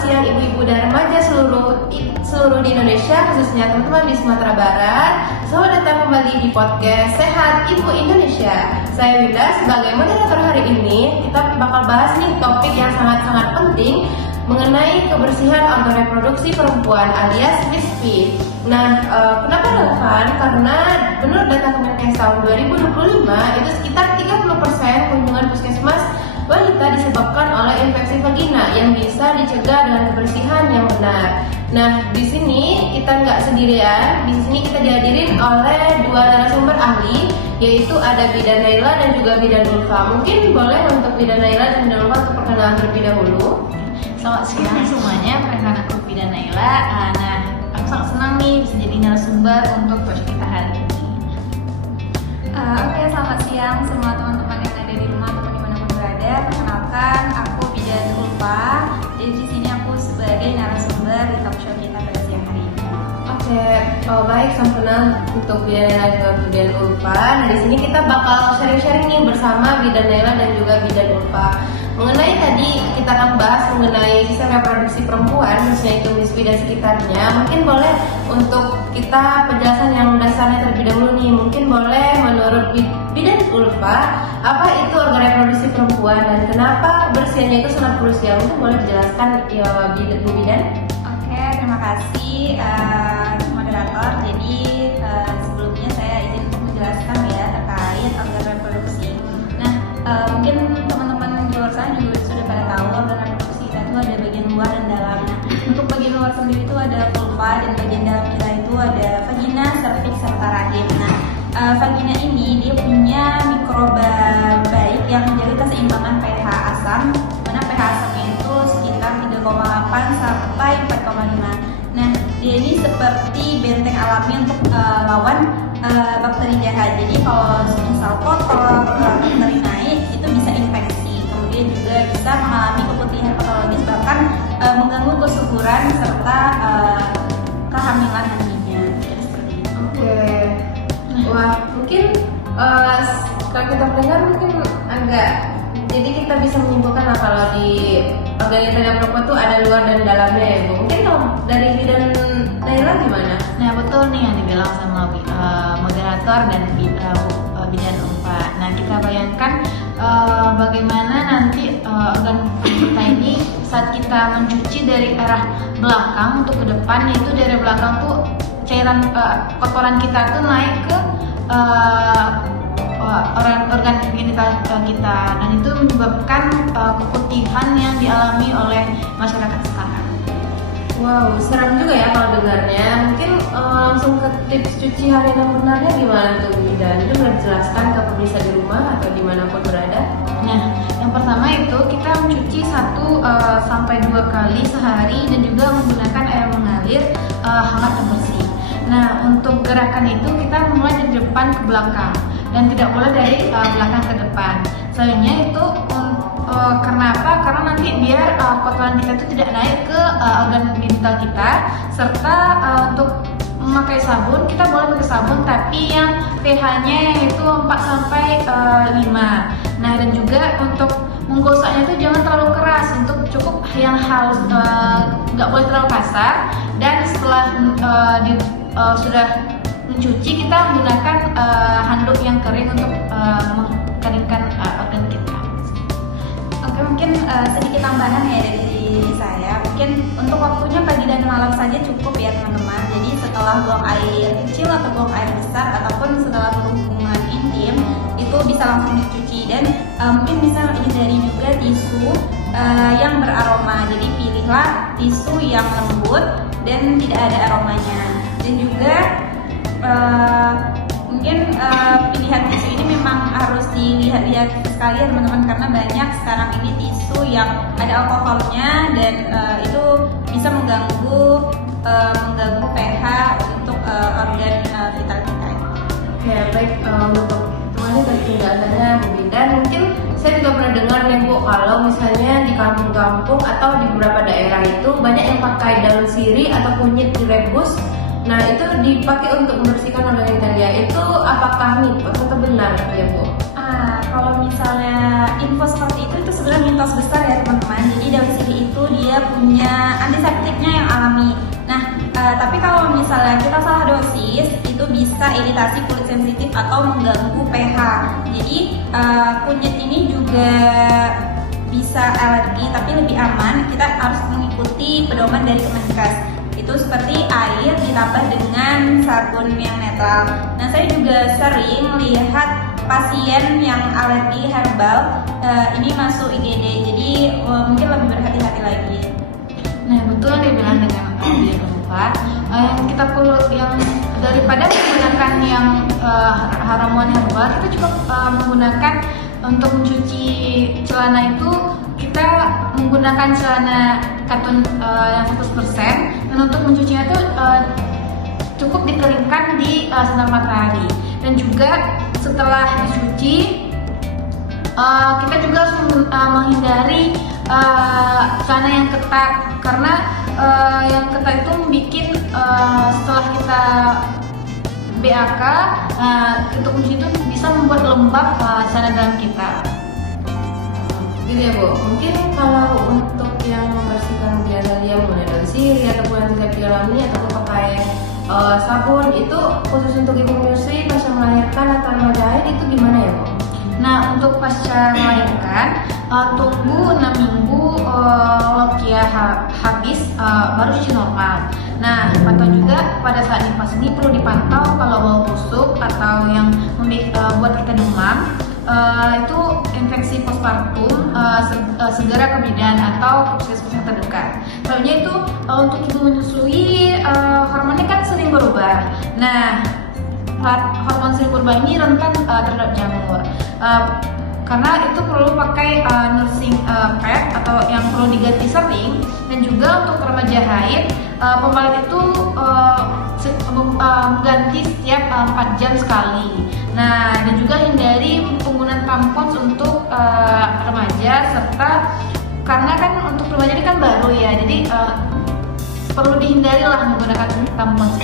siang ibu-ibu dan remaja seluruh di Indonesia, khususnya teman-teman di Sumatera Barat. Selamat datang kembali di podcast Sehat Ibu Indonesia. Saya Winda sebagai moderator hari ini. Kita bakal bahas nih topik yang sangat-sangat penting mengenai kebersihan organ reproduksi perempuan alias MISP. Nah, kenapa relevan? Karena menurut data Kemenkes tahun 2025 itu sekitar 30% kunjungan puskesmas wanita disebabkan oleh infeksi vagina yang bisa dicegah dengan kebersihan yang benar. Nah, di sini kita nggak sendirian. Di sini kita dihadirin oleh dua narasumber ahli, yaitu ada Bidan Naila dan juga Bidan Ulfa. Mungkin boleh untuk Bidan Naila dan Bidan Ulfa untuk perkenalan terlebih dahulu. Selamat siang semuanya, perkenalkan aku Bidan Naila. Nah, aku sangat senang nih bisa jadi narasumber untuk podcast kita hari ini. Oke, selamat siang semua teman-teman yang ada di rumah ataupun dimanapun berada. Perkenalkan, aku Bidan Ulfa. Jadi di sini aku sebagai narasumber di talk show kita pada siang hari ini. Oke, baik, salam kenal untuk Bidan Naila dan juga Bidan Ulfa. Nah, di sini kita bakal sharing-sharing nih bersama Bidan Naila dan juga Bidan Ulfa. Mengenai tadi kita akan bahas mengenai sistem reproduksi perempuan, khususnya itu MISP dan sekitarnya. Mungkin boleh untuk kita penjelasan yang dasarnya terlebih dahulu nih. Mungkin boleh menurut Bidan Ulfa, apa itu organ reproduksi perempuan dan kenapa bersihannya itu sangat krusial? Mungkin boleh dijelaskan ya Bu Bidan? Oke, terima kasih moderator. Jadi sebelumnya saya izin untuk menjelaskan ya terkait organ reproduksi. Nah, mungkin teman-teman di luar sana juga sudah pada tahu organ reproduksi kita itu ada bagian luar dan dalam. Nah, untuk bagian luar sendiri itu ada vulva dan bagian dalam kita itu ada vagina, serviks serta rahim. Nah, vagina ini dia punya mikroba baik yang menjaga keseimbangan pH asam, mana pH asamnya itu sekitar 3,8 sampai 4,5. Nah, dia ini seperti benteng alami untuk lawan bakteri jahat. Jadi kalau misal kotor, bakteri naik itu bisa infeksi. Kemudian juga bisa mengalami keputihan patologis bahkan mengganggu kesuburan serta kehamilan nantinya. Jadi seperti itu. Oke. Wah, mungkin kalau kita mendengar mungkin agak, jadi kita bisa menyimpulkan lah kalau di organ perempuan itu ada luar dan dalamnya ya Bu. Mungkin kalau dari Bidan Naila gimana? Nah, betul nih yang dibilang sama moderator dan Bidan Ulfa. Nah, kita bayangkan bagaimana nanti organ kita ini saat kita mencuci dari arah belakang untuk ke depan, yaitu dari belakang tuh cairan kotoran kita tuh naik ke organ genital kita, dan itu menyebabkan keputihan yang dialami oleh masyarakat sekarang. Wow, seram juga ya kalau dengarnya. Mungkin langsung ke tips cuci hari yang benarnya gimana tuh Bidan? Itu boleh dijelaskan ke pemirsa di rumah atau dimanapun berada? Nah, yang pertama itu kita mencuci 1 sampai 2 kali sehari dan juga menggunakan air mengalir hangat dan bersih. Nah, untuk gerakan itu kita mulai dari depan ke belakang dan tidak boleh dari belakang ke depan. Soalnya itu karena apa? Karena nanti biar kotoran kita itu tidak naik ke organ genital kita, serta untuk memakai sabun kita boleh pakai sabun tapi yang pH-nya itu 4 sampai 5. Nah, dan juga untuk menggosoknya itu jangan terlalu keras, untuk cukup yang halus, nggak boleh terlalu kasar. Dan setelah sudah mencuci kita menggunakan handuk yang kering untuk mengeringkan organ kita. Oke, mungkin sedikit tambahan ya dari saya. Mungkin untuk waktunya pagi dan malam saja cukup ya teman-teman. Jadi setelah buang air kecil atau buang air besar ataupun setelah berhubungan intim itu bisa langsung dicuci. Dan mungkin bisa hindari juga tisu yang beraroma. Jadi pilihlah tisu yang lembut dan tidak ada aromanya. Dan juga mungkin pilihan tisu ini memang harus dilihat-lihat sekali ya teman-teman, karena banyak sekarang ini tisu yang ada alkoholnya dan itu bisa mengganggu pH untuk organ vital kita. Oke, baik, untuk temannya dari penjelasannya Bu Bidan. Mungkin saya juga pernah dengar nih Bu, kalau misalnya di kampung-kampung atau di beberapa daerah itu banyak yang pakai daun sirih atau kunyit direbus. Nah, itu dipakai untuk membersihkan organ genital. Itu apakah mitos atau benar ya Bu? Kalau misalnya info seperti itu sebenarnya mitos besar ya teman-teman. Jadi daun sirih itu dia punya bisa iritasi kulit sensitif atau mengganggu pH. Jadi kunyit ini juga bisa alergi, tapi lebih aman kita harus mengikuti pedoman dari Kemenkes. Itu seperti air ditambah dengan sabun yang netral. Nah, saya juga sering lihat pasien yang alergi herbal ini masuk IGD, jadi mungkin lebih berhati-hati lagi. Nah, betul yang dibilang dengan dia keempat. Yang kita perlu yang daripada menggunakan yang ramuan herbal, kita cukup menggunakan untuk mencuci celana itu kita menggunakan celana katun yang 100%, dan untuk mencucinya itu cukup dikeringkan di sinar matahari. Dan juga setelah dicuci kita juga harus menghindari celana yang ketat, karena yang ketat itu bikin setelah kita BAK untuk mencuci itu bisa membuat lembab celana dalam kita. Gitu ya Bu, mungkin kalau untuk yang membersihkan biasa dia mulai dari siri ataupun antiseptik alami ataupun pakai sabun, itu khusus untuk ibu menyusui pasca melahirkan atau remaja haid itu gimana ya Bu? Nah, untuk pasca melahirkan tunggu 6 minggu lokia habis baru cuci normal. Nah, pantau juga pada saat nifas ini perlu dipantau kalau bau busuk atau yang buat kita demam. Itu infeksi postpartum, segera ke bidan atau puskesmas yang terdekat. Soalnya itu untuk ibu menyusui hormonnya kan sering berubah. Nah, hormon sering berubah ini rentan terhadap jamur. Karena itu perlu pakai nursing pad atau yang perlu diganti sering. Dan juga untuk remaja haid, pembalut itu mengganti setiap 4 jam sekali. Nah, dan juga hindari penggunaan tampons untuk remaja, serta karena kan untuk remaja ini kan baru ya, jadi perlu dihindari lah menggunakan tampons.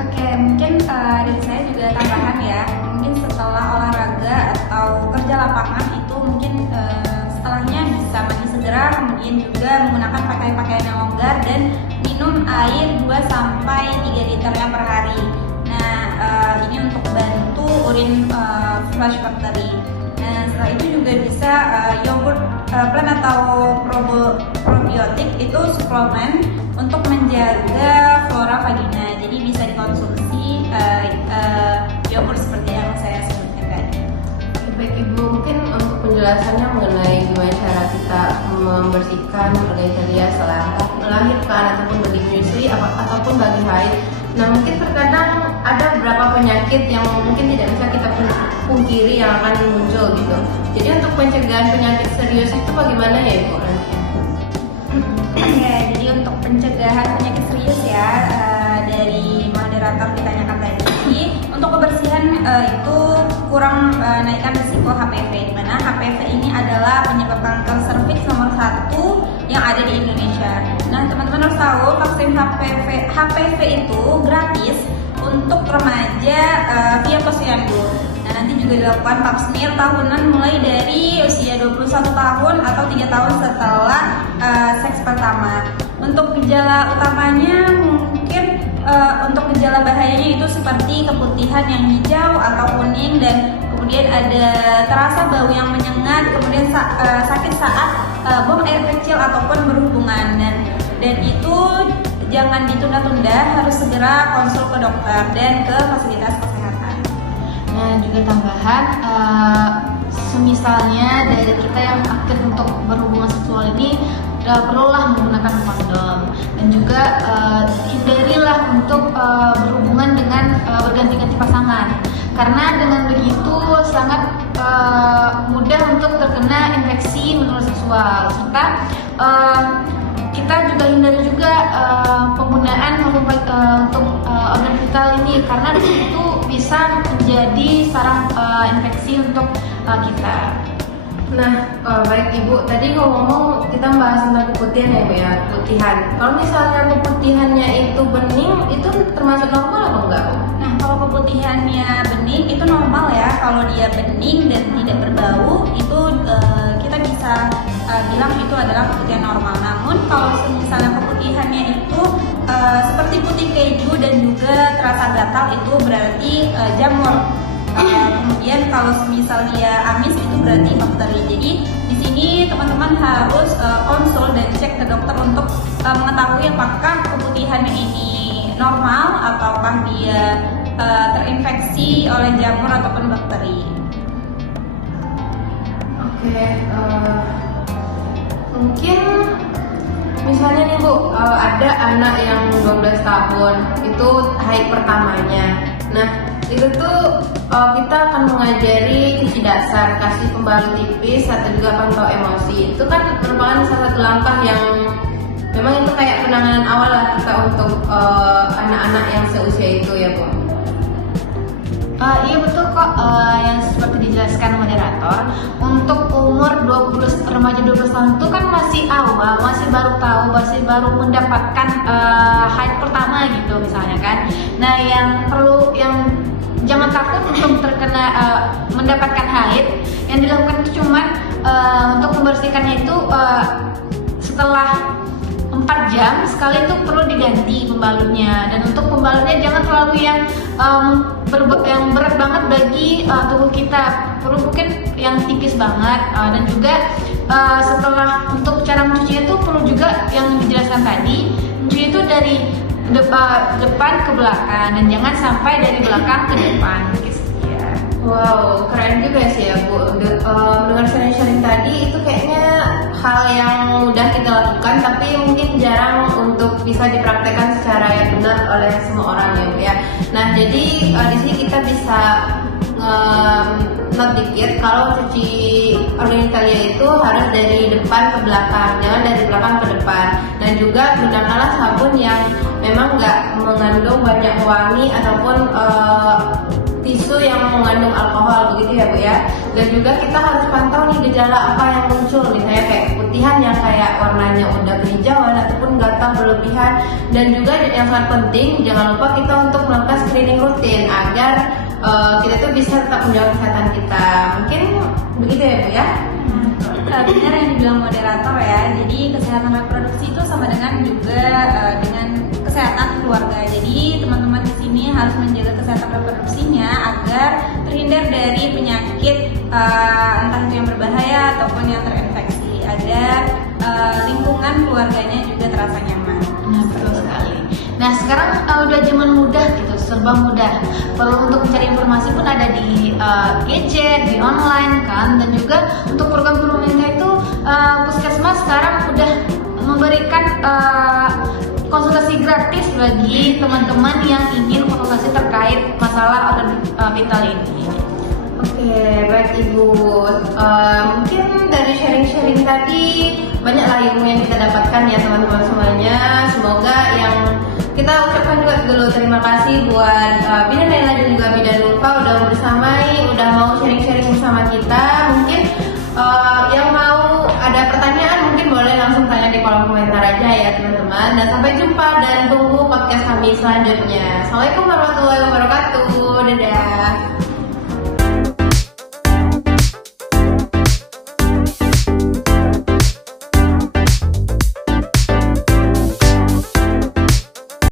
Oke, mungkin dari saya juga tambahan ya. Mungkin setelah olahraga atau kerja lapangan itu mungkin setelahnya bisa mandi segera, kemudian juga menggunakan pakaian yang longgar dan minum air 2-3 liter per hari. Nah, ini untuk bantu urin flush factory. Nah, setelah itu juga bisa yogurt plant atau probiotik itu suplemen untuk menjaga flora vagina. Jadi bisa dikonsumsi yogurt seperti yang saya sebutkan tadi. Baik Ibu, mungkin untuk penjelasannya mengenai gimana cara kita membersihkan organnya setelah melahirkan ataupun bagi menyusui ataupun bagi haid. Nah, mungkin terkadang ada beberapa penyakit yang mungkin tidak bisa kita pungkiri yang akan muncul gitu. Jadi untuk pencegahan penyakit serius itu bagaimana ya Ibu? Oke, jadi untuk pencegahan penyakit serius ya, dari moderator ditanyakan tadi, untuk kebersihan itu kurang naikkan risiko HPV, di mana HPV ini adalah penyebab kanker serviks nomor 1 yang ada di Indonesia. Nah, teman-teman harus tahu vaksin HPV itu gratis untuk remaja via posyandu. Nah, nanti juga dilakukan pap smear tahunan mulai dari usia 21 tahun atau 3 tahun setelah seks pertama. Untuk gejala utamanya mungkin untuk gejala bahayanya itu seperti keputihan yang hijau atau kuning, dan kemudian ada terasa bau yang menyengat, kemudian sakit saat buang air kecil ataupun berhubungan, dan itu jangan ditunda-tunda, harus segera konsul ke dokter dan ke fasilitas kesehatan. Nah, juga tambahan, semisalnya dari kita yang aktif untuk berhubungan seksual ini perlulah menggunakan kondom, dan juga hindarilah untuk berhubungan dengan berganti-ganti pasangan, karena dengan begitu sangat mudah untuk terkena infeksi menular seksual, serta kita juga hindari juga penggunaan untuk organ vital ini, karena itu bisa menjadi sarang infeksi untuk kita. Nah, baik Ibu, tadi ngomong kita membahas tentang keputihan ya Bu ya, keputihan. Kalau misalnya keputihannya itu bening, itu termasuk normal atau enggak Bu? Nah, kalau keputihannya bening itu normal ya. Kalau dia bening dan tidak berbau, itu kita bisa bilang itu adalah keputihan normal. Namun kalau misalnya keputihannya itu seperti putih keju dan juga terasa gatal, itu berarti jamur. Kemudian kalau misal dia amis itu berarti bakteri. Jadi di sini teman-teman harus konsul dan cek ke dokter untuk mengetahui apakah keputihannya ini normal ataukah dia terinfeksi oleh jamur ataupun bakteri. Oke, mungkin misalnya nih Bu, ada anak yang 12 tahun itu haid pertamanya. Nah, itu tuh kita akan mengajari gizi dasar, kasih pembalut tipis atau juga pantau emosi. Itu kan merupakan salah satu langkah yang memang itu kayak penanganan awal lah kita untuk anak-anak yang seusia itu ya Bu. Iya betul kok, yang seperti dijelaskan moderator. Untuk umur remaja 12 tahun itu kan masih awal, masih baru tahu, masih baru mendapatkan haid pertama gitu misalnya kan. Nah yang jangan takut untuk terkena mendapatkan haid. Yang dilakukan itu cuma untuk membersihkannya itu setelah 4 jam sekali itu perlu diganti pembalutnya. Dan untuk pembalutnya jangan terlalu yang berat banget bagi tubuh kita, perlu mungkin yang tipis banget. Dan juga setelah untuk cara mencuci itu perlu juga yang dijelaskan tadi, mencuci itu dari depan ke belakang dan jangan sampai dari belakang ke depan. Wow, keren juga sih ya Bu. Mendengar sharing-sharing tadi itu kayaknya hal yang mudah kita lakukan, tapi mungkin jarang untuk bisa dipraktekkan secara yang benar oleh semua orang ya Bu ya. Nah, jadi di sini kita bisa note dikit kalau cuci organ Italia itu harus dari depan ke belakang, jangan dari belakang ke depan. Dan juga gunakanlah sabun yang memang nggak mengandung banyak wangi ataupun tisu yang mengandung alkohol begitu ya Bu ya. Dan juga kita harus pantau nih gejala apa yang muncul, misalnya kayak keputihan yang kayak warnanya udah kehijauan ataupun gatal berlebihan. Dan juga yang sangat penting, jangan lupa kita untuk melakukan screening rutin agar kita tuh bisa tetap menjaga kesehatan kita. Mungkin begitu ya Bu ya. Benar yang dibilang moderator ya. Jadi kesehatan reproduksi itu sama dengan juga dengan kesehatan keluarga. Jadi teman-teman di sini harus menjaga kesehatan reproduksinya agar terhindar dari penyakit entah itu yang berbahaya ataupun yang terinfeksi, agar lingkungan keluarganya juga terasa nyaman. Nah, betul sekali. Nah, sekarang udah zaman mudah gitu, serba mudah. Perlu untuk mencari informasi pun ada di gadget, di online kan. Dan juga untuk program pemerintah itu Puskesmas sekarang udah memberikan konsultasi gratis bagi teman-teman yang ingin konsultasi terkait masalah organ vital ini. Oke, baik Ibu. Mungkin dari sharing-sharing tadi banyaklah ilmu yang kita dapatkan ya teman-teman semuanya. Semoga yang kita ucapkan juga dulu terima kasih buat Bidan Nela dan juga Bidan Ulfa udah bersamai, udah mau sharing-sharing bersama kita. Mungkin yang mau ada pertanyaan mungkin boleh langsung tanya di kolom komentar aja ya teman-teman. Dan sampai jumpa dan tunggu podcast kami selanjutnya. Assalamualaikum warahmatullahi wabarakatuh. Dadah.